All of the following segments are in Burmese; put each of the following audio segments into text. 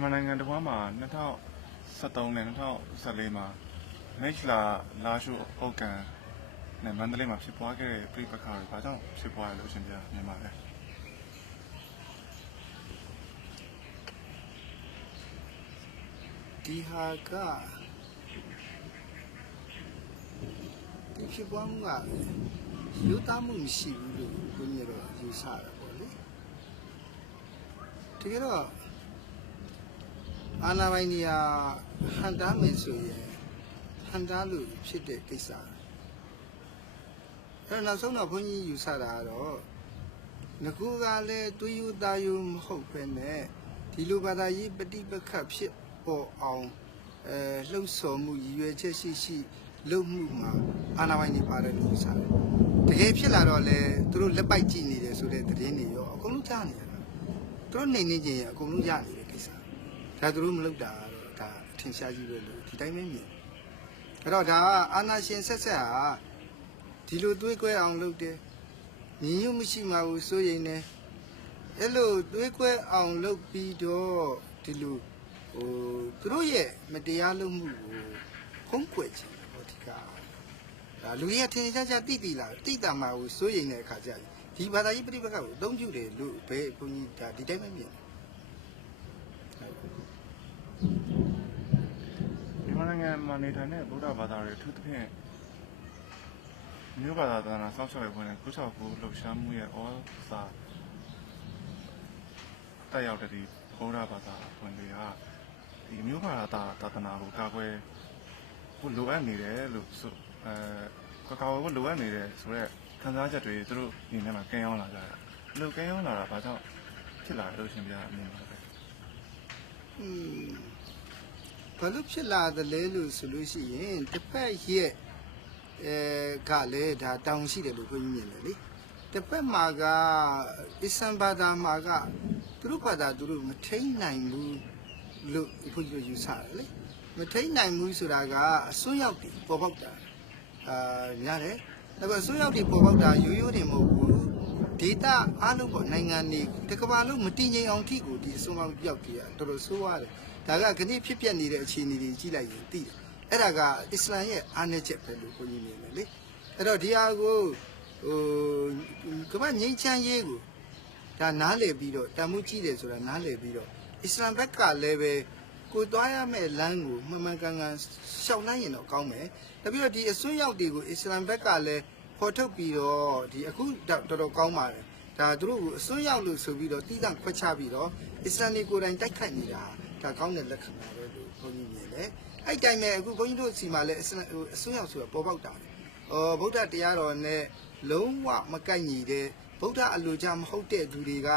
မြန်မာနိုင်ငံတစ်ဝန်းမှာ2013နဲ့2014မှာမိတ်လာလာရှိုးအုတ်ကန်နဲ့မန္တလေးမှာဖြစ်ပွားခဲ့တဲ့ပြိပခါတွေဘာကြောင့်ဖြစ်ပွားရလို့ရှင်ပြမြင်ပါလဲဒီဟာကဒီဖြစ်ပွားမှုကယူသားမှုမရှိဘူးလို့ဘုန်းကြီးတို့ယူဆတာပေါ့လေတကယ်တော့ အာနာပိုင်ကြီးဟာဟန်တာမယ်ဆိုရင်ဟန်တာလို့ဖြစ်တဲ့ကိစ္စအဲ့တော့နောက်ဆုံးတော့ဘုန်းကြီးယူဆတာကတော့ငကူကလည်းတွေးယူသားယူမဟုတ်ပဲနဲ့ဒီလိုဘာသာရေးပฏิပက္ခဖြစ်ပေါ်အောင်အဲလှုပ်ဆော်မှုရည်ရွယ်ချက်ရှိရှိလုပ်မှုမှာအာနာပိုင်ကြီးပါတယ်လို့ယူဆတယ်တကယ်ဖြစ်လာတော့လေသူတို့လက်ပိုက်ကြည့်နေတယ်ဆိုတဲ့သတင်းတွေရောအကုန်လုံးကြားနေရတာသူတို့နေနေချင်းအကုန်လုံးရနေတဲ့ကိစ္စ ဒါသူတို့မလုပ်တာတော့ဒါအထင်ရှားကြီးပဲလို့ဒီတိုင်းပဲမြင်အဲ့တော့ဒါကအာနာရှင်ဆက်ဆက်ဟာဒီလိုတွေးကွဲအောင်လုပ်တယ်ညီညွတ်မရှိမှဘူးစိုးရိမ်တယ်အဲ့လိုတွေးကွဲအောင်လုပ်ပြီးတော့ဒီလိုဟိုသူတို့ရဲ့မတရားလုပ်မှုကိုဖုံးကွယ်ခြင်းပေါ့ဒီကဒါလူတွေကထင်ရှားရှားတိတိလာတိတာမှကိုစိုးရိမ်တဲ့အခါကျရင်ဒီဘာသာရေးပြိပက္ခကိုအသုံးပြုတယ်လို့ဘယ်ဘုန်းကြီးဒါဒီတိုင်းပဲမြင်တယ် မြ န်မာနိုင်ငံမှာနေထိုင်တဲ့ဗုဒ္ဓဘာသာတွေအထူးသဖြင့်မြို့ဘာသာသာနာစောင့်ရှောက်ရေးဝင်တဲ့ကုသကူလှုပ်ရှားမှုရဲ့ဩဇာတက်ရောက်တဲ့ဒီဗုဒ္ဓဘာသာဝင်တွေကဒီမြို့ဘာသာသာသနာကိုကာကွယ်ဖို့လိုအပ်နေတယ်လို့ဆိုအဲကာကွယ်ဖို့လိုအပ်နေတယ်ဆိုတော့ခံစားချက်တွေသူတို့ညီထဲမှာကင်းရောက်လာကြတာဒီလိုကင်းရောက်လာတာဘာကြောင့်ဖြစ်လာတယ်လို့ရှင်ပြအမြင်ပါလဲอืม ဘာလို့ဖြစ်လာသလဲလို့ဆိုလို့ရှိရင်တစ်ဖက်ရဲ့အဲကလည်းဒါတောင်းရှိတယ်လို့ပြောမြင်တယ်လေတစ်ဖက်မှာကအစ္စံဘာသာမှာကသူတို့ဘာသာသူတို့မထိန်နိုင်ဘူးလို့ဘုန်းကြီးတို့ယူဆတယ်လေမထိန်နိုင်ဘူးဆိုတာကအစွန်းရောက်တယ်ပေါ်ပေါက်တာအာများတယ်ဒါပေမဲ့အစွန်းရောက်တယ်ပေါ်ပေါက်တာရိုးရိုးတင်မဟုတ်ဘူးဒေတာအားလုံးပေါ့နိုင်ငံတွေတစ်ကမ္ဘာလုံးမတည်ငြိမ်အောင်ထိကိုဒီအစွန်းရောက်ပြောက်ကြီးတာတော်တော်ဆိုးရတယ် ဒါကခဏဖြစ်ပျက်နေတဲ့အခြေအနေတွေကြည့်လိုက်ရင်သိတယ်အဲ့ဒါကအစ္စလာမ်ရဲ့အားနည်းချက်ပဲလို့ဘုန်းကြီးမြင်တယ်လေအဲ့တော့ဒီဟာကိုဟိုကမ္ဘာငြိမ်းချမ်းရေးကိုဒါနားလည်ပြီးတော့တန်မှုကြီးတယ်ဆိုတာနားလည်ပြီးတော့အစ္စလာမ်ဘက်ကလည်းပဲကိုသွားရမယ့်လမ်းကိုမှန်မှန်ကန်ကန်ရှောက်နိုင်ရင်တော့ကောင်းမယ်။ဒါပြီးတော့ဒီအစွန်းရောက်တွေကိုအစ္စလာမ်ဘက်ကလည်းဖော်ထုတ်ပြီးတော့ဒီအခုတော်တော်ကောင်းပါတယ်။ဒါသူတို့ကိုအစွန်းရောက်လို့ဆိုပြီးတော့တိကျခွဲခြားပြီးတော့အစ္စလာမ်တွေကိုယ်တိုင်တိုက်ခိုက်နေတာ ဒါကောင်းတဲ့လက္ခဏာပဲလို့ဘုန်းကြီးမြင်တယ်။အဲ့တိုင်းပဲအခုဘုန်းကြီးတို့စီမှာလည်းအစ္စလာမ်ဟိုအစွန်းရောက်ဆိုတာပေါ်ပေါက်တာတယ်။အော်ဗုဒ္ဓတရားတော်နဲ့လုံးဝမကိုက်ညီတဲ့ဗုဒ္ဓအလိုကြမဟုတ်တဲ့သူတွေက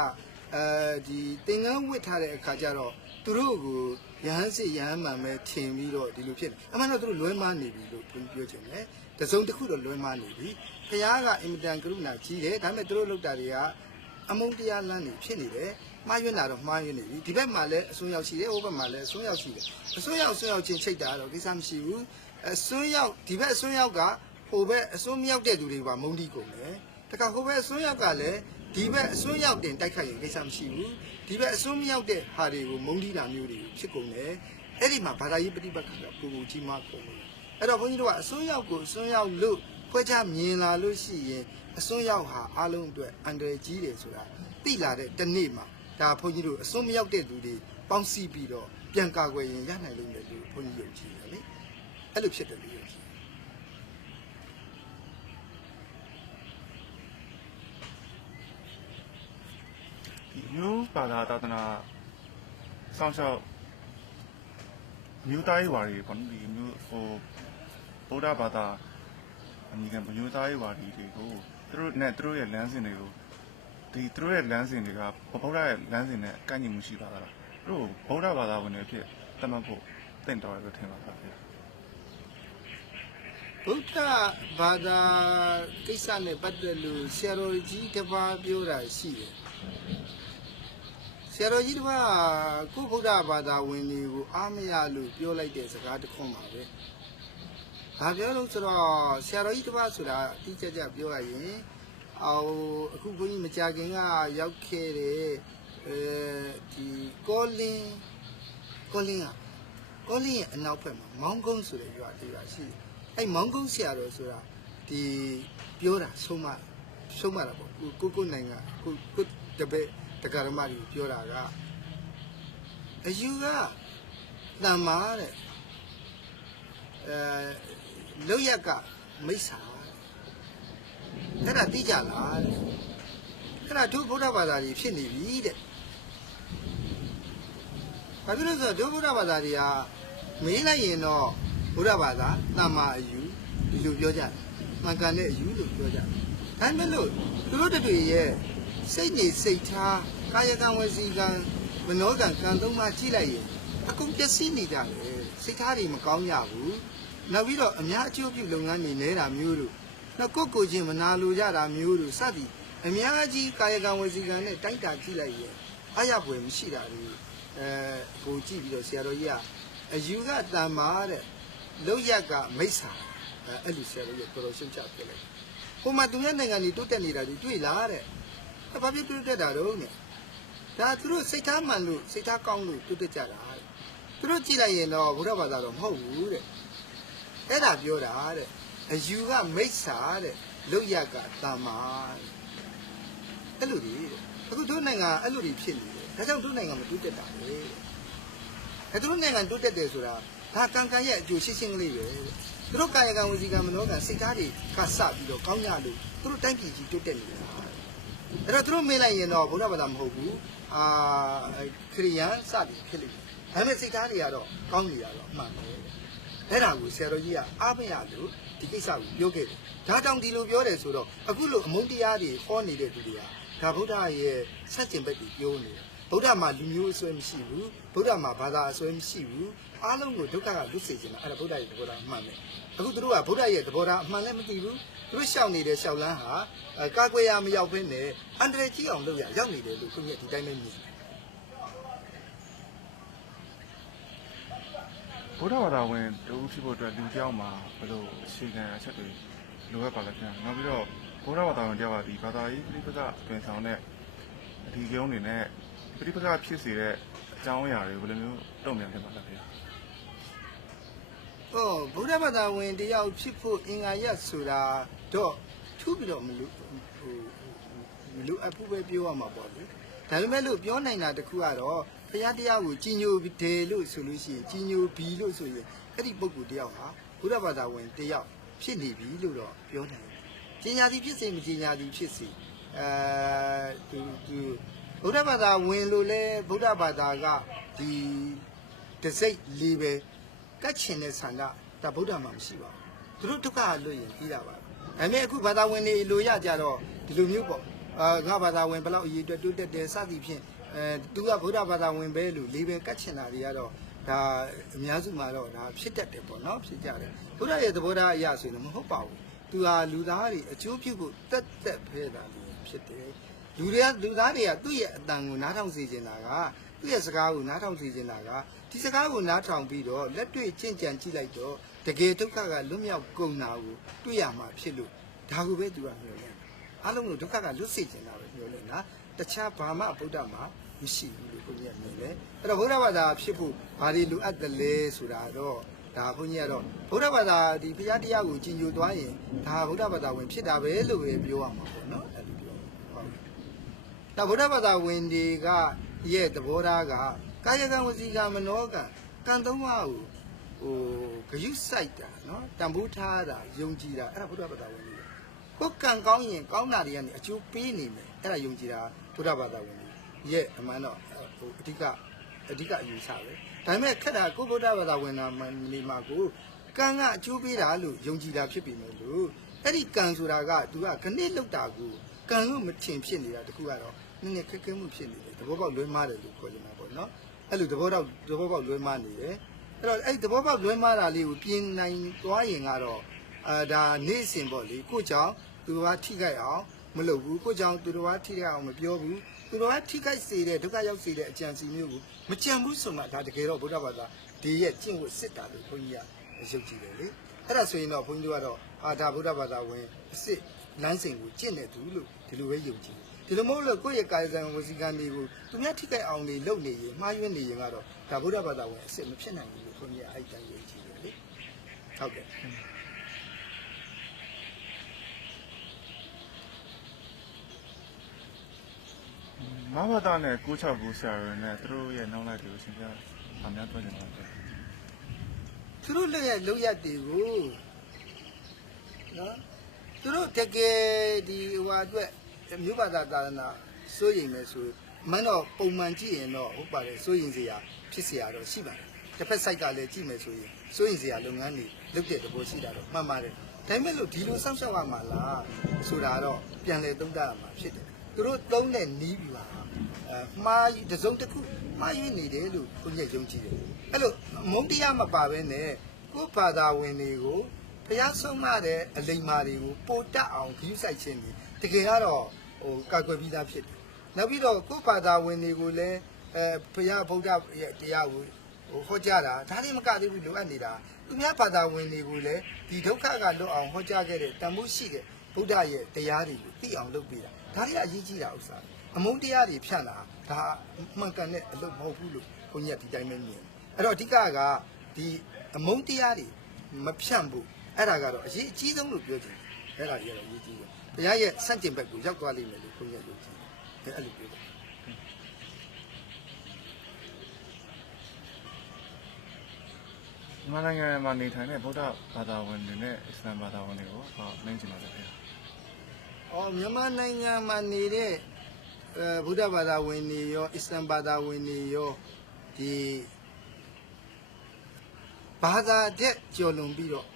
အဲဒီသင်္ကန်းဝတ်ထားတဲ့အခါကျတော့သူတို့ကိုရဟန်းစစ်ရဟန်းမှန်ပဲထင်ပြီးတော့ဒီလိုဖြစ်တယ်အမှန်တော့သူတို့လွဲမားနေပြီလို့ပြောချင်တယ်တစုံတစ်ခုတော့လွဲမားနေပြီဘုရားကအင်မတန်ကရုဏာကြီးတယ်ဒါပေမဲ့သူတို့လုပ်တာတွေကအမုန်းတရားလမ်းနေဖြစ်နေတယ် မှားယွင်းတာတော့မှားယွင်းနေပြီဒီဘက်မှာလည်းအစွန်းရောက်ရှိတယ်ဟိုဘက်မှာလည်းအစွန်းရောက်ရှိတယ်အစွန်းရောက်အစွန်းရောက်ချင်းချိတ်တာတော့ကိစ္စမရှိဘူးအစွန်းရောက်ဒီဘက်အစွန်းရောက်ကဟိုဘက်အစွန်းမရောက်တဲ့သူတွေကမုန်းတီးကုန်တယ်တခါဟိုဘက်အစွန်းရောက်ကလည်းဒီဘက်အစွန်းရောက်တင်တိုက်ခိုက်ရင်ကိစ္စမရှိဘူးဒီဘက်အစွန်းမရောက်တဲ့ဟာတွေကိုမုန်းတီးတာမျိုးတွေဖြစ်ကုန်တယ်အဲ့ဒီမှာဘာသာရေးပฏิပတ်ကပူပူကြီးမားကုန်တယ်အဲ့တော့ဘုန်းကြီးတို့ကအစွန်းရောက်ကိုအစွန်းရောက်လို့ခွဲခြားမြင်လာလို့ရှိရင်အစွန်းရောက်ဟာအလုံးအတွက်အန္တရာယ်ကြီးတယ်ဆိုတာသိလာတဲ့တစ်နေ့မှာ ဒါဘုန်းကြီးတို့အစွန်းမရောက်တဲ့သူတွေပေါင်းစည်းပြီးတော့ပြန်ကာကွယ်ရင်ရနိုင်လိမ့်မယ်လို့ဘုန်းကြီးယုံကြည်တယ်လေအဲ့လိုဖြစ်တယ်လို့ယုံကြည်ဒီမျိုးဘာသာသာသနာစောင့်ရှောက်မျိုးသားရေးဝါဒီပေါ့နော်ဒီမျိုးဟိုဗုဒ္ဓဘာသာအမိကမျိုးသားရေးဝါဒီတွေကိုသူတို့နဲ့သူတို့ရဲ့လမ်းစဉ်တွေကို ဒီသူတို့ရဲ့လမ်းစဉ်တွေကဗုဒ္ဓရဲ့လမ်းစဉ်နဲ့ကန့်ညီမှုရှိပါသလားသူတို့ဗုဒ္ဓဘာသာဝင်တွေအဖြစ်တတ်မှတ်ဖို့တင့်တော်ရလို့ထင်ပါသားဗျာဗုဒ္ဓဘာသာကိစ္စနဲ့ပတ်သက်လို့ဆရာတော်ကြီးတစ်ပါးပြောတာရှိတယ်ဆရာတော်ကြီးတစ်ပါးကကိုယ့်ဗုဒ္ဓဘာသာဝင်တွေကိုအားမရလို့ပြောလိုက်တဲ့စကားတစ်ခွန်းပါပဲဘာပြောလို့ဆိုတော့ဆရာတော်ကြီးတစ်ပါးဆိုတာအတိအကျကျပြောရရင် အော်အခုဘုန်းကြီးမကြခင်ကရောက်ခဲ့တဲ့အဲဒီကောလင်းကောလင်းကကောလင်းရဲ့အနောက်ဘက်မှာမောင်းကုန်းဆိုတဲ့ရွာတစ်ရွာရှိတယ်အဲ့မောင်းကုန်းဆရာတော်ဆိုတာဒီပြောတာဆုံးမဆုံးမတာပေါ့ကိုကိုကိုနိုင်ငံကိုကိုတပည့်တက္ကရာမကြီးပြောတာကအယူကတမ္မာတဲ့အဲလောက်ရက်ကမိစ္ဆာတဲ့ အဲ့ဒါသိကြလားတဲ့အဲ့ဒါဒုဗုဒ္ဓဘာသာကြီးဖြစ်နေပြီတဲ့။ဘာဖြစ်လို့လဲဆိုတော့ဒုဗုဒ္ဓဘာသာတွေကမေးလိုက်ရင်တော့ဘုရားဘာသာတမ္မာအယူဒီလိုပြောကြတယ်။မှန်ကန်တဲ့အယူလို့ပြောကြတယ်။ဒါပေမဲ့လို့သူတို့တို့ရဲ့စိတ်နေစိတ်ထားကာယကံဝစီကံမနောကံကံသုံးပါးကြည့်လိုက်ရင်အကုန်ပျက်စီးနေကြတယ်။စိတ်ထားတွေမကောင်းကြဘူး။နောက်ပြီးတော့အများအကျိုးပြုလုပ်ငန်းတွေနေတာမျိုးလို့ နောက်ကိုယ့်ကိုယ်ချင်းမနာလိုကြတာမျိုးလို့စသည်အများကြီးကာယကံဝစီကံနဲ့တိုက်တာကြည့်လိုက်ရင်အရပွေမရှိတာတွေအဲကိုကြည့်ပြီးတော့ဆရာတော်ကြီးကအယူကတမ္မာတဲ့လောက်ရက်ကမိစ္ဆာအဲအဲ့လိုဆရာတော်ကြီးကတော်တော်ရှင်းချပြလိုက်ဟိုမှာသူများနိုင်ငံကြီးတိုးတက်နေတာတွေတွေ့လားတဲ့အဲဘာဖြစ်တိုးတက်တာတော့နဲ့ဒါသူတို့စိတ်ထားမှန်လို့စိတ်ထားကောင်းလို့တိုးတက်ကြတာတဲ့သူတို့ကြည့်လိုက်ရင်တော့ဘုရားဘာသာတော့မဟုတ်ဘူးတဲ့အဲ့ဒါပြောတာတဲ့ အယူကမိစ္ဆာတဲ့လောက်ရက်ကတမ္မာတဲ့အဲ့လိုတွေတဲ့အခုတို့နိုင်ငံကအဲ့လိုတွေဖြစ်နေတယ်ဒါကြောင့်တို့နိုင်ငံမတိုးတက်တာလေတဲ့အဲတို့နိုင်ငံတိုးတက်တယ်ဆိုတာဒါကံကံရဲ့အကျိုးရှင်းရှင်းကလေးပဲတဲ့သူတို့ကာယကံဝစီကံမနောကံစိတ်သားတွေကစပြီးတော့ကောင်းကြလို့သူတို့တိုင်းပြည်ကြီးတိုးတက်နေတာအဲ့တော့သူတို့မေးလိုက်ရင်တော့ဘုရားဘာသာမဟုတ်ဘူးအာခရိယန်စပြီးဖြစ်လိမ့်မယ်ဒါပေမဲ့စိတ်သားတွေကတော့ကောင်းနေတာတော့အမှန်ပဲတဲ့ အဲ့ဒါကိုဆရာတော်ကြီးကအားမရလို့ဒီကိစ္စကိုပြောခဲ့တယ်ဒါတောင်ဒီလိုပြောတယ်ဆိုတော့အခုလိုအမုန်းတရားတွေဟောနေတဲ့သူတွေကဒါဗုဒ္ဓရဲ့ဆက်ကျင်ဘက်တွေပြောနေတယ်ဗုဒ္ဓမှာလူမျိုးအစွဲမရှိဘူးဗုဒ္ဓမှာဘာသာအစွဲမရှိဘူးအားလုံးကိုဒုက္ခကလွတ်စေခြင်းလားအဲ့ဒါဗုဒ္ဓရဲ့သဘောထားအမှန်ပဲအခုသူတို့ကဗုဒ္ဓရဲ့သဘောထားအမှန်လည်းမသိဘူးသူတို့ရှောက်နေတဲ့ရှောက်လန်းဟာအဲကာကွယ်ရမရောက်ဘဲနဲ့အန္တရာယ်ကြီးအောင်လုပ်ရရောက်နေတယ်လို့ခုမြတ်ဒီတိုင်းပဲမြင်တယ် ဘုရားဘာသာဝင်တူဖြစ်ဖို့အတွက်လူကြောက်မှာဘယ်လိုအခြေခံအချက်တွေလိုအပ်ပါလဲခင်ဗျ။နောက်ပြီးတော့ဘုရားဘာသာဝင်တယောက်ကဒီဘာသာရေးပြိပက္ခတွင်ဆောင်တဲ့အဒီကျုံနေနဲ့ပြိပက္ခဖြစ်စေတဲ့အကြောင်းအရာတွေဘယ်လိုမျိုးတုံ့ပြန်ဖြစ်ပါလဲခင်ဗျ။။အော်ဗုဒ္ဓဘာသာဝင်တယောက်ဖြစ်ဖို့အင်္ဂါရက်ဆိုတာတော့ထူးပြီးတော့မလို့ဟိုမလို့အဖို့ပဲပြောရမှာပေါ့လေ။ဒါပေမဲ့လို့ပြောနိုင်တာတခုကတော့ ဘုရားတရားကိုကြီးညိုတယ်လို့ဆိုလို့ရှိရင်ကြီးညိုပြီလို့ဆိုရင်အဲ့ဒီပုဂ္ဂိုလ်တယောက်ဟာဘုရားဘာသာဝင်တယောက်ဖြစ်နေပြီလို့တော့ပြောနိုင်တယ်။ကြီးညာသည်ဖြစ်စေမကြီးညာသည်ဖြစ်စေအဲသူသူဗုဒ္ဓဘာသာဝင်လို့လဲဗုဒ္ဓဘာသာကဒီတစိတ်လေးပဲကတ်ချင်တဲ့ဆန္ဒဒါဗုဒ္ဓမှာမရှိပါဘူးသူတို့ဒုက္ခလွတ်ရင်ပြီးတာပါဒါပေမဲ့အခုဘာသာဝင်တွေလိုရကြတော့ဒီလိုမျိုးပေါ့ အာငါဘာသာဝင်ဘယ်လောက်အရေးအတွက်တိုးတက်တယ်စသည်ဖြင့်အဲသူကဗုဒ္ဓဘာသာဝင်ပဲလို့လေးပဲကတ်ချင်တာတွေကတော့ဒါအများစုမှာတော့ဒါဖြစ်တတ်တယ်ပေါ့နော်ဖြစ်ကြတယ်ဗုဒ္ဓရဲ့သဘောထားအရာဆိုရင်မဟုတ်ပါဘူးသူဟာလူသားတွေအကျိုးပြုဖို့တက်တက်ဖဲတာလို့ဖြစ်တယ်လူတွေကလူသားတွေကသူ့ရဲ့အတန်ကိုနားထောင်စေချင်တာကသူ့ရဲ့စကားကိုနားထောင်စေချင်တာကဒီစကားကိုနားထောင်ပြီးတော့လက်တွေ့ကျင့်ကြံကြည့်လိုက်တော့တကယ်ဒုက္ခကလွတ်မြောက်ကုန်တာကိုတွေ့ရမှာဖြစ်လို့ဒါကိုပဲသူကမျှော်လင့်တာ အလုံးကိုဒုက္ခကလွတ်စေချင်တာပဲမျှော်လင့်တာတခြားဘာမှဗုဒ္ဓမှာမရှိဘူးလို့ကိုကြီးကမြင်တယ်အဲ့တော့ဗုဒ္ဓဘာသာဖြစ်ဖို့ဘာတွေလိုအပ်တယ်လဲဆိုတာတော့ဒါဘုန်းကြီးကတော့ဗုဒ္ဓဘာသာဒီဘုရားတရားကိုကြည်ညိုသွားရင်ဒါဗုဒ္ဓဘာသာဝင်ဖြစ်တာပဲလို့ပဲပြောရမှာပေါ့နော်အဲ့လိုပြောဟုတ်ဒါဗုဒ္ဓဘာသာဝင်တွေကရဲ့သဘောထားကကာယကံဝစီကံမနောကံကံသုံးပါးကိုဟိုဂယုစိုက်တာနော်တန်ဖိုးထားတာယုံကြည်တာအဲ့ဒါဗုဒ္ဓဘာသာဝင်တွေ ကိုယ်ကံကောင်းရင်ကောင်းတာတွေကနေအကျိုးပေးနေမယ်အဲ့ဒါယုံကြည်တာဗုဒ္ဓဘာသာဝင်တွေရဲ့အမှန်တော့ဟိုအဓိကအဓိကအယူဆပဲဒါပေမဲ့ခက်တာကိုယ်ဗုဒ္ဓဘာသာဝင်တာမှနေမှာကိုကံကအကျိုးပေးတာလို့ယုံကြည်တာဖြစ်ပြီမယ်လို့အဲ့ဒီကံဆိုတာက तू ကခဏိလောက်တာကိုကံလို့မထင်ဖြစ်နေတာတခုကတော့နည်းနည်းခက်ခဲမှုဖြစ်နေတယ်သဘောပေါက်လွဲမှားတယ်လို့ခေါ်ကြမှာပေါ့နော်အဲ့လိုသဘောပေါက်သဘောပေါက်လွဲမှားနေတယ်အဲ့တော့အဲ့ဒီသဘောပေါက်လွဲမှားတာလေးကိုပြင်နိုင်သွားရင်ကတော့အာဒါနေ့စဉ်ပေါ့လေကိုကြောင့် သူတော်ကထိခိုက်အောင်မလုပ်ဘူးကိုကြောင့်သူတော်ကထိခိုက်အောင်မပြောဘူးသူတော်ကထိခိုက်စေတဲ့ဒုက္ခရောက်စေတဲ့အကြံစီမျိုးကိုမကြံဘူးဆိုမှဒါတကယ်တော့ဗုဒ္ဓဘာသာဒီရဲ့ကျင့်ဝတ်စစ်တာလို့ဘုန်းကြီးကယုံကြည်တယ်လေအဲ့ဒါဆိုရင်တော့ဘုန်းကြီးတို့ကတော့အာဒါဗုဒ္ဓဘာသာဝင်အစ်စ်လမ်းစဉ်ကိုကျင့်တဲ့သူလို့ဒီလိုပဲယုံကြည်တယ်ဒီလိုမဟုတ်လို့ကိုယ့်ရဲ့ကာယကံဝစီကံတွေကိုသူများထိခိုက်အောင်နေလုပ်နေရင်မှားယွင်းနေရင်ကတော့ဒါဗုဒ္ဓဘာသာဝင်အစ်စ်မဖြစ်နိုင်ဘူးလို့ခွန်ကြီးကအဲ့တိုင်းယုံကြည်တယ်လေဟုတ်ကဲ့ မဘာသာနဲ့969ဆရာတွေနဲ့သူတို့ရဲ့နောက်လိုက်တွေကိုရှင်းပြအများပြောကြတယ်ဗျာသူတို့လက်ရဲ့လောက်ရတွေကိုနော်သူတို့တကယ်ဒီဟိုအတွက်မြို့ဘာသာသာသနာစိုးရိမ်မယ်ဆိုမန်းတော့ပုံမှန်ကြည့်ရင်တော့ဟုတ်ပါတယ်စိုးရိမ်စရာဖြစ်စရာတော့ရှိပါတယ်တစ်ဖက်ဆိုင်ကလည်းကြည့်မယ်ဆိုရင်စိုးရိမ်စရာလုပ်ငန်းတွေလုပ်တဲ့သဘောရှိတာတော့မှန်ပါတယ်ဒါပေမဲ့လို့ဒီလိုစောင့်ရှောက်ရမှာလားဆိုတာတော့ပြန်လည်သုံးသပ်ရမှာဖြစ်တယ်သူတို့သုံးတဲ့နီးပြီပါအဲ မှားတစုံတစ်ခုမှားရင်းနေတယ်လို့ကိုကြီးယုံကြည်တယ်အဲ့လိုမုန်းတရားမပါဘဲနဲ့ကိုယ်ဘာသာဝင်တွေကိုဘုရားဆုံးမတဲ့အလိမ္မာတွေကိုပို့တက်အောင်ဂရုစိုက်ခြင်းဒီတကယ်ကတော့ဟိုကာကွယ်ပြီးသားဖြစ်တယ်နောက်ပြီးတော့ကိုယ်ဘာသာဝင်တွေကိုလည်းအဲဘုရားဗုဒ္ဓရဲ့တရားကိုဟိုဟောကြားတာဒါလည်းမကသေးဘူးလိုအပ်နေတာသူများဘာသာဝင်တွေကိုလည်းဒီဒုက္ခကလွတ်အောင်ဟောကြားခဲ့တဲ့တန်ဖိုးရှိတဲ့ဗုဒ္ဓရဲ့တရားတွေကိုသိအောင်လုပ်ပေးတာ ဒါတွေကအရေးကြီးတာဥစ္စာအမုန်းတရားတွေဖြန့်တာဒါမှန်ကန်တဲ့အလုပ်မဟုတ်ဘူးလို့ဘုန်းကြီးကဒီတိုင်းပဲမြင်တယ်အဲ့တော့အဓိကကဒီအမုန်းတရားတွေမဖြန့်ဘူးအဲ့ဒါကတော့အရေးအကြီးဆုံးလို့ပြောချင်တယ်အဲ့ဒါကြီးကတော့အရေးကြီးတယ်ဘုရားရဲ့စန့်ကျင်ဘက်ကိုရောက်သွားလိမ့်မယ်လို့ဘုန်းကြီးကပြောချင်တယ်အဲ့လိုပြောတယ်မြန်မာနိုင်ငံမှာနေထိုင်တဲ့ဗုဒ္ဓဘာသာဝင်တွေနဲ့အစ္စလာမ်ဘာသာဝင်တွေကိုဟောမင်းချင်ပါတယ်ဗျာ။ အော်မြန်မာနိုင်ငံမှာနေတဲ့အဲဗုဒ္ဓဘာသာဝင်တွေရောအစ္စလာမ်ဘာသာဝင်တွေရောဒီဘာသာတဲ့ကျော်လွန်ပြီးတော့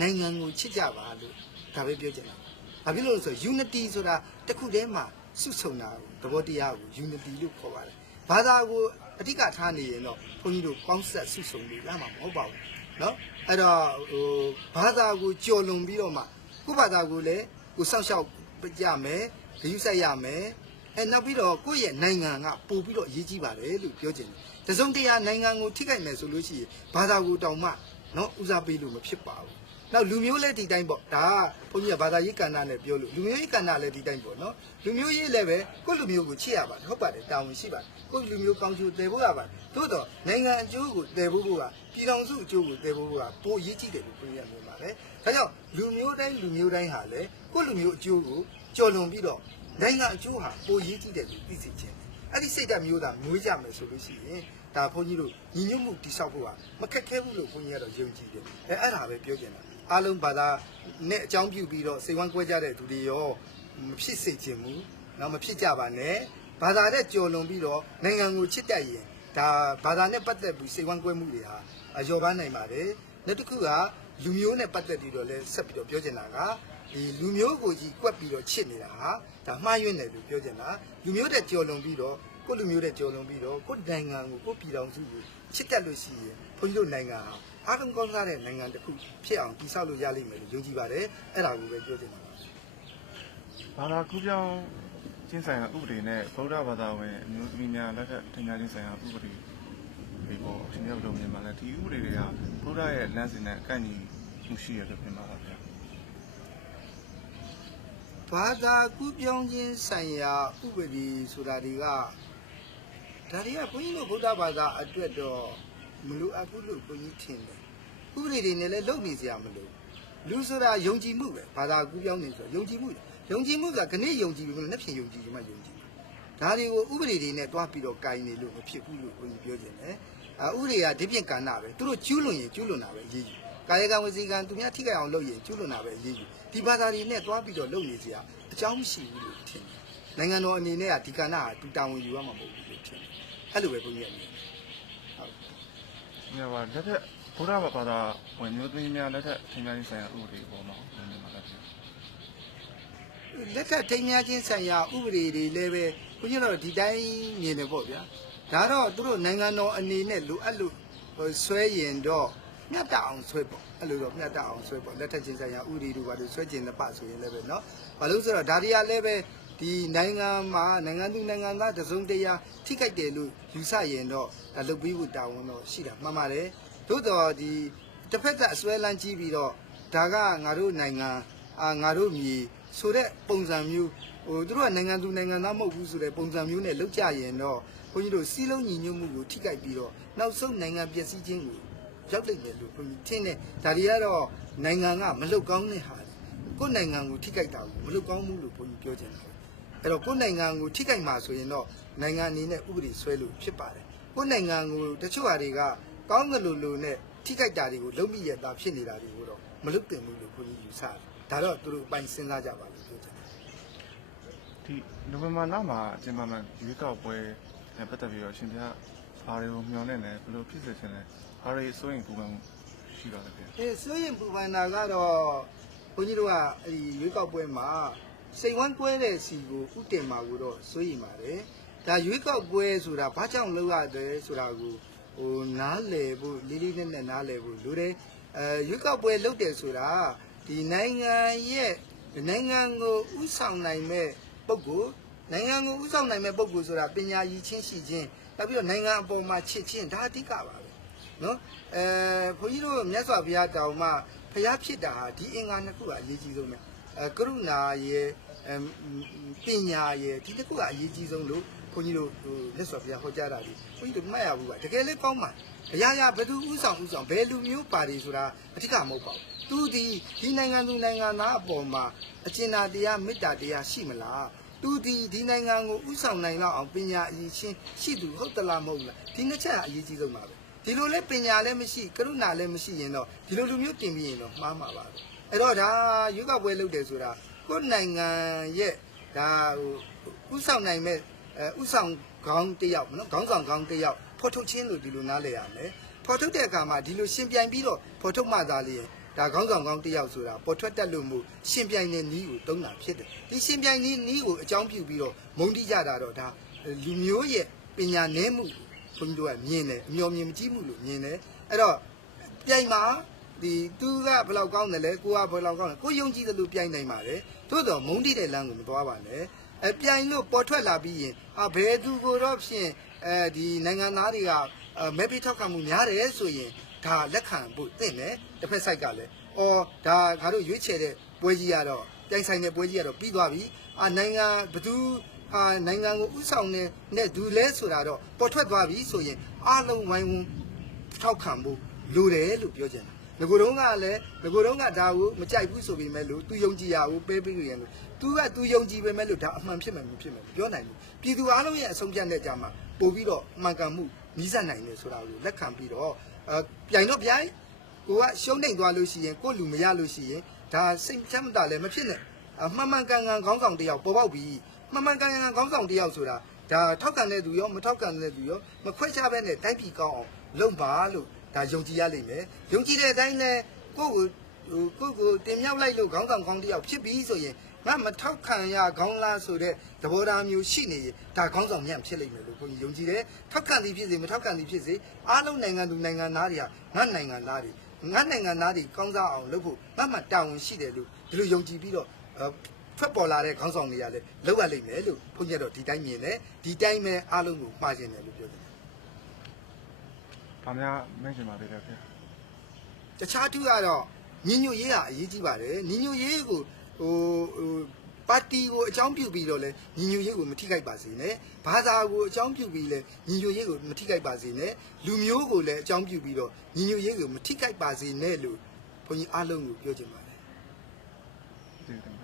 နိုင်ငံကိုချစ်ကြပါလို့ဒါပဲပြောချင်တာ။ဘာဖြစ်လို့လဲဆိုတော့ unity ဆိုတာတစ်ခုတည်းမှာစုဆုံတာကိုသဘောတရားကို unity လို့ခေါ်ပါတယ်။ဘာသာကိုအဓိကထားနေရင်တော့ဘုန်းကြီးတို့ပေါင်းဆက်စုဆုံလို့ရမှာမဟုတ်ပါဘူး။နော်အဲ့တော့ဟိုဘာသာကိုကျော်လွန်ပြီးတော့မှကိုယ့်ဘာသာကိုလည်းကိုစောင့်ရှောက် ကြမယ်ဂရုစိုက်ရမယ်အဲနောက်ပြီးတော့ကိုယ့်ရဲ့နိုင်ငံကပို့ပြီးတော့အရေးကြီးပါတယ်လို့ပြောချင်တယ်တစုံတရာနိုင်ငံကိုထိခိုက်မယ်ဆိုလို့ရှိရင်ဘာသာကိုတောင်မှနော်ဦးစားပေးလို့မဖြစ်ပါဘူးနောက်လူမျိုးလည်းဒီတိုင်းပေါ့ဒါကဘုန်းကြီးကဘာသာရေးကဏ္ဍနဲ့ပြောလို့လူမျိုးရေးကဏ္ဍလည်းဒီတိုင်းပေါ့နော်လူမျိုးရေးလည်းပဲကိုယ့်လူမျိုးကိုချစ်ရပါတယ်ဟုတ်ပါတယ်တာဝန်ရှိပါတယ်ကိုယ့်လူမျိုးကောင်းကျိုးတည်ဖို့ရပါတယ်သို့တော့နိုင်ငံအကျိုးကိုတည်ဖို့ကပြည်တော်စုအကျိုးကိုတည်ဖို့ကပိုအရေးကြီးတယ်လို့ပြောရမှာပါတယ်ဒါကြောင့်လူမျိုးတိုင်းလူမျိုးတိုင်းဟာလည်း ကိုယ့်လူမျိုးအကျိုးကိုကျော်လွန်ပြီးတော့နိုင်ငံအကျိုးဟာပိုအရေးကြီးတယ်လို့သိစေချင်တယ်အဲ့ဒီစိတ်ဓာတ်မျိုးသာမွေးကြမယ်ဆိုလို့ရှိရင်ဒါဘုန်းကြီးတို့ညီညွတ်မှုတိဆောက်ဖို့ကမခက်ခဲဘူးလို့ဘုန်းကြီးကတော့ယုံကြည်တယ်အဲအဲ့ဒါပဲပြောချင်တာအားလုံးဘာသာနဲ့အကြောင်းပြုပြီးတော့စိတ်ဝမ်းကွဲကြတဲ့သူတွေရောမဖြစ်စေချင်ဘူးနောက်မဖြစ်ကြပါနဲ့ဘာသာနဲ့ကြော်လွန်ပြီးတော့နိုင်ငံကိုချစ်တတ်ရင်ဒါဘာသာနဲ့ပတ်သက်ပြီးစိတ်ဝမ်းကွဲမှုတွေဟာအလျော်ပန်းနိုင်ပါတယ်နောက်တစ်ခုကလူမျိုးနဲ့ပတ်သက်ပြီးတော့လည်းဆက်ပြီးတော့ပြောချင်တာက ဒီလူမျိုးကိုကြီးကွက်ပြီးတော့ချစ်နေတာဟာဒါမှားယွင်းတယ်လို့ပြောချင်တာလူမျိုးတဲ့ကြော်လွန်ပြီးတော့ကိုယ့်လူမျိုးတဲ့ကြော်လွန်ပြီးတော့ကိုယ့်နိုင်ငံကိုကိုယ့်ပြည်တော်စုကိုချစ်တတ်လို့ရှိရင်ဘုန်းကြီးတို့နိုင်ငံဟာအားလုံးကောင်းစားတဲ့နိုင်ငံတစ်ခုဖြစ်အောင်တည်ဆောက်လို့ရလိမ့်မယ်လို့ယုံကြည်ပါတယ်အဲ့ဒါကိုပဲပြောချင်တာပါဘာသာကူးပြောင်းချင်းဆိုင်ရာဥပဒေနဲ့ဗုဒ္ဓဘာသာဝင်အမျိုးသမီးများလက်ထက်ထင်ရှားချင်းဆိုင်ရာဥပဒေဒီပေါ်အရှင်ရောက်လို့မြင်ပါလဲဒီဥပဒေတွေကဗုဒ္ဓရဲ့လမ်းစဉ်နဲ့အကန့်အညီမှုရှိရလို့ပြင်ပါလားဗျာ ဘာသာကူးပြောင်းခြင်းဆိုင်ရာဥပဒေဆိုတာတွေကဒါတွေကဘုန်းကြီးတို့ဗုဒ္ဓဘာသာအတွက်တော့မလိုအပ်ဘူးလို့ဘုန်းကြီးထင်တယ်ဥပဒေတွေနဲ့လည်းလုပ်နေစရာမလိုလူဆိုတာယုံကြည်မှုပဲဘာသာကူးပြောင်းနေဆိုယုံကြည်မှုယုံကြည်မှုကခဏယုံကြည်ပြီးမနေ့ဖြန်ယုံကြည်မှယုံကြည်ဒါတွေကိုဥပဒေတွေနဲ့တွားပြီးတော့ကင်နေလို့မဖြစ်ဘူးလို့ဘုန်းကြီးပြောချင်တယ်အာဥပဒေကဒီပြင်ကဏ္ဍပဲသူတို့ကျူးလွန်ရင်ကျူးလွန်တာပဲအရေးယူကာယကံဝစီကံသူများထိခိုက်အောင်လုပ်ရင်ကျူးလွန်တာပဲအရေးယူ ဒီဘာသာတွေနဲ့တွားပြီးတော့လုပ်နေစရာအကြောင်းမရှိဘူးလို့ထင်တယ်နိုင်ငံတော်အနေနဲ့ကဒီကဏ္ဍဟာသူတာဝန်ယူရမှာမဟုတ်ဘူးလို့ထင်တယ်အဲ့လိုပဲဘုန်းကြီးကမြင်တယ်။ညပါလက်ထက်ဗုဒ္ဓဘာသာဝင်မျိုးသမီးများလက်ထက်ထင်ရှားချင်းဆိုင်ရာဥပဒေပေါ်မှာမြင်ပါလားဗျာလက်ထပ်ထိမ်းများခြင်းဆိုင်ရာဥပဒေတွေလည်းပဲဘုန်းကြီးတို့ဒီတိုင်းမြင်တယ်ပေါ့ဗျာဒါတော့သူတို့နိုင်ငံတော်အနေနဲ့လိုအပ်လို့ဟိုဆွဲရင်တော့ မြတ်တအောင်ဆွဲပေါ့အဲ့လိုတော့မြတ်တအောင်ဆွဲပေါ့လက်ထပ်ခြင်းဆိုင်ရာဥပဒေတို့ဘာလို့ဆွဲခြင်းလည်းပဆိုရင်လည်းပဲเนาะဘာလို့ဆိုတော့ဒါတွေကလည်းပဲဒီနိုင်ငံမှာနိုင်ငံသူနိုင်ငံသားတစုံတရာထိခိုက်တယ်လို့ယူဆရင်တော့ဒါလုပ်ပြီးဖို့တာဝန်တော့ရှိတာမှန်ပါတယ်သို့တော့ဒီတစ်ဖက်သက်အစွဲလန်းကြီးပြီးတော့ဒါကငါတို့နိုင်ငံအာငါတို့မြေ ဆိုတဲ့ပုံစံမျိုးဟိုသူတို့ကနိုင်ငံသူနိုင်ငံသားမဟုတ်ဘူးဆိုတဲ့ပုံစံမျိုးနဲ့လောက်ကြရင်တော့ဘုန်းကြီးတို့စီးလုံးညီညွတ်မှုကိုထိခိုက်ပြီးတော့နောက်ဆုံးနိုင်ငံပျက်စီးခြင်းကို ရောက်လိမ့်မယ်လို့ဘုန်းကြီးထင်တယ်ဒါတွေကတော့နိုင်ငံကမလုတ်ကောင်းတဲ့ဟာကိုယ်နိုင်ငံကိုထိခိုက်တာကိုမလုတ်ကောင်းဘူးလို့ဘုန်းကြီးပြောချင်တယ်အဲ့တော့ကိုယ်နိုင်ငံကိုထိခိုက်မှာဆိုရင်တော့နိုင်ငံအနေနဲ့ဥပဒေဆွဲလို့ဖြစ်ပါတယ်ကိုယ်နိုင်ငံကိုတချို့ဟာတွေကကောင်းတယ်လို့လို့နဲ့ထိခိုက်တာတွေကိုလုံးမိရတာဖြစ်နေတာတွေကိုတော့မလုတ်တင်ဘူးလို့ဘုန်းကြီးယူဆတယ်ဒါတော့သူတို့အပိုင်းစဉ်းစားကြပါလို့ပြောချင်တယ်ဒီနိုဝင်ဘာလမှာအကျဉ်းမှမှရွေးကောက်ပွဲနဲ့ပတ်သက်ပြီးတော့ရှင်ပြဘာတွေကိုမျှော်လင့်နေဘယ်လိုဖြစ်စေချင်လဲ ဘာတွေစိုးရင်ပူပန်မှုရှိပါလဲဗျာအဲဆိုရင်ပူပန်တာကတော့ဘုန်းကြီးတို့ကအဲဒီရွေးကောက်ပွဲမှာစိတ်ဝမ်းကွဲတဲ့စီကိုဥတင်မှာကိုတော့စိုးရင်ပါတယ်ဒါရွေးကောက်ပွဲဆိုတာဘာကြောင့်လုပ်ရတယ်ဆိုတာကိုဟိုနားလည်ဖို့လေးလေးနက်နက်နားလည်ဖို့လိုတယ်အဲရွေးကောက်ပွဲလုပ်တယ်ဆိုတာဒီနိုင်ငံရဲ့နိုင်ငံကိုဥဆောင်နိုင်မဲ့ပုဂ္ဂိုလ်နိုင်ငံကိုဥဆောင်နိုင်မဲ့ပုဂ္ဂိုလ်ဆိုတာပညာရည်ချင်းရှိခြင်းနောက်ပြီးတော့နိုင်ငံအပေါ်မှာချစ်ခြင်းဒါအဓိကပါပဲ နော်အဲဘုန်းကြီးတို့မြတ်စွာဘုရားတောင်မှဘုရားဖြစ်တာဟာဒီအင်္ဂါနှစ်ခုကအရေးကြီးဆုံးပဲအဲကရုဏာရဲ့အဲပညာရဲ့ဒီတစ်ခုကအရေးကြီးဆုံးလို့ဘုန်းကြီးတို့ဟိုမြတ်စွာဘုရားဟောကြားတာဒီဘုန်းကြီးတို့မှတ်ရဘူးပါတကယ်လေးကောင်းပါဘုရားရဘယ်သူဥဆောင်ဥဆောင်ဘယ်လူမျိုးပါတယ်ဆိုတာအဓိကမဟုတ်ပါဘူးသူဒီဒီနိုင်ငံသူနိုင်ငံသားအပေါ်မှာအကျဉ်းသာတရားမေတ္တာတရားရှိမလားသူဒီဒီနိုင်ငံကိုဥဆောင်နိုင်လောက်အောင်ပညာအရေးချင်းရှိသူဟုတ်သလားမဟုတ်လားဒီနှစ်ချက်ကအရေးကြီးဆုံးပါပဲ ဒီလိုလဲပညာလည်းမရှိကရုဏာလည်းမရှိရင်တော့ဒီလိုလူမျိုးတင်ပြီးရင်တော့မှားမှာပါပဲအဲ့တော့ဒါရွေးကောက်ပွဲလုပ်တယ်ဆိုတာကိုယ်နိုင်ငံရဲ့ဒါဟိုဥဆောင်နိုင်မဲ့အဲဥဆောင်ခေါင်းတစ်ယောက်နော်ခေါင်းဆောင်ခေါင်းတစ်ယောက်ဖော်ထုတ်ခြင်းလို့ဒီလိုနားလည်ရမယ်ဖော်ထုတ်တဲ့အခါမှာဒီလိုရှင်ပြိုင်ပြီးတော့ဖော်ထုတ်မှသာလေဒါခေါင်းဆောင်ခေါင်းတစ်ယောက်ဆိုတာပေါ်ထွက်တတ်လို့မို့ရှင်ပြိုင်တဲ့နီးကိုတုံးတာဖြစ်တယ်ဒီရှင်ပြိုင်နီးနီးကိုအကြောင်းပြုပြီးတော့မုံတိကြတာတော့ဒါလူမျိုးရဲ့ပညာနည်းမှု ဘုန်းကြီးတို့ကမြင်တယ်အမျော်မြင်မကြည့်မှုလို့မြင်တယ်အဲ့တော့ပြိုင်မှာဒီသူကဘယ်လောက်ကောင်းတယ်လဲကိုကဘယ်လောက်ကောင်းလဲကိုယုံကြည်တယ်လို့ပြိုင်နိုင်ပါတယ်သို့တော့မုန်းတိတဲ့လမ်းကိုမသွားပါနဲ့အပြိုင်လို့ပေါ်ထွက်လာပြီးရင်အဘယ်သူကိုတော့ဖြင့်အဲဒီနိုင်ငံသားတွေကအဲမဲပေးထောက်ခံမှုများတယ်ဆိုရင်ဒါလက်ခံဖို့သင့်တယ်တစ်ဖက်ဆိုင်ကလည်းအော်ဒါငါတို့ရွေးချယ်တဲ့ပွဲကြီးကတော့ပြိုင်ဆိုင်တဲ့ပွဲကြီးကတော့ပြီးသွားပြီအာနိုင်ငံဘယ်သူ အာနိုင်ငံကိုဥဆောင်နေနဲ့ဒူလဲဆိုတာတော့ပေါ်ထွက်သွားပြီဆိုရင်အားလုံးဝိုင်းဝန်းထောက်ခံဖို့လိုတယ်လို့ပြောချင်တယ်။ငကိုတုံးကလည်းငကိုတုံးကဒါကိုမကြိုက်ဘူးဆိုပေမဲ့လို့သူယုံကြည်ရဘူးပေးပေးရင်လို့သူကသူယုံကြည်ပေမဲ့လို့ဒါအမှန်ဖြစ်မယ်မဖြစ်မယ်မပြောနိုင်ဘူး။ပြည်သူအားလုံးရဲ့အဆုံးဖြတ်တဲ့ကြားမှာပို့ပြီးတော့မှန်ကန်မှုနီးစပ်နိုင်တယ်ဆိုတာကိုလက်ခံပြီးတော့အဲပြိုင်တော့ပြိုင်ကိုကရှုံးနေသွားလို့ရှိရင်ကိုယ့်လူမရလို့ရှိရင်ဒါစိတ်ချမ်းသာလည်းမဖြစ်နဲ့အမှန်မှန်ကန်ကန်ခေါင်းဆောင်တစ်ယောက်ပေါ်ပေါက်ပြီး မှန်မှန်ကန်ကန်ခေါင်းဆောင်တယောက်ဆိုတာဒါထောက်ခံတဲ့သူရောမထောက်ခံတဲ့သူရောမခွဲခြားဘဲနဲ့တိုက်ပြည်ကောင်းအောင်လုပ်ပါလို့ဒါယုံကြည်ရလိမ့်မယ်ယုံကြည်တဲ့အတိုင်းလဲကိုယ့်ကိုဟိုကိုယ့်ကိုတင်မြောက်လိုက်လို့ခေါင်းဆောင်ခေါင်းတယောက်ဖြစ်ပြီးဆိုရင်ငါမထောက်ခံရခေါင်းလားဆိုတဲ့သဘောထားမျိုးရှိနေရင်ဒါခေါင်းဆောင်ညံ့ဖြစ်လိမ့်မယ်လို့ကိုယ်ယုံကြည်တယ်ထောက်ခံသည်ဖြစ်စေမထောက်ခံသည်ဖြစ်စေအားလုံးနိုင်ငံသူနိုင်ငံသားတွေကငါနိုင်ငံသားတွေငါနိုင်ငံသားတွေကောင်းစားအောင်လုပ်ဖို့ငါမှတာဝန်ရှိတယ်လို့ဒီလိုယုံကြည်ပြီးတော့ ထွက်ပေါ်လာတဲ့ခေါင်းဆောင်တွေကလည်းလောက်ရလိမ့်မယ်လို့ဘုန်းကြီးကတော့ဒီတိုင်းမြင်တယ်ဒီတိုင်းပဲအားလုံးကိုမှားခြင်းတယ်လို့ပြောတယ်။ဘာများမင်းရှင်ပါသေးတယ်ဗျာတခြားသူကတော့ညီညွတ်ရေးဟာအရေးကြီးပါတယ်ညီညွတ်ရေးကိုဟိုဟိုပါတီကိုအကြောင်းပြုပြီးတော့လဲညီညွတ်ရေးကိုမထိခိုက်ပါစေနဲ့ဘာသာကိုအကြောင်းပြုပြီးလဲညီညွတ်ရေးကိုမထိခိုက်ပါစေနဲ့လူမျိုးကိုလည်းအကြောင်းပြုပြီးတော့ညီညွတ်ရေးကိုမထိခိုက်ပါစေနဲ့လို့ဘုန်းကြီးအားလုံးကိုပြောချင်ပါတယ်။ဒီတင်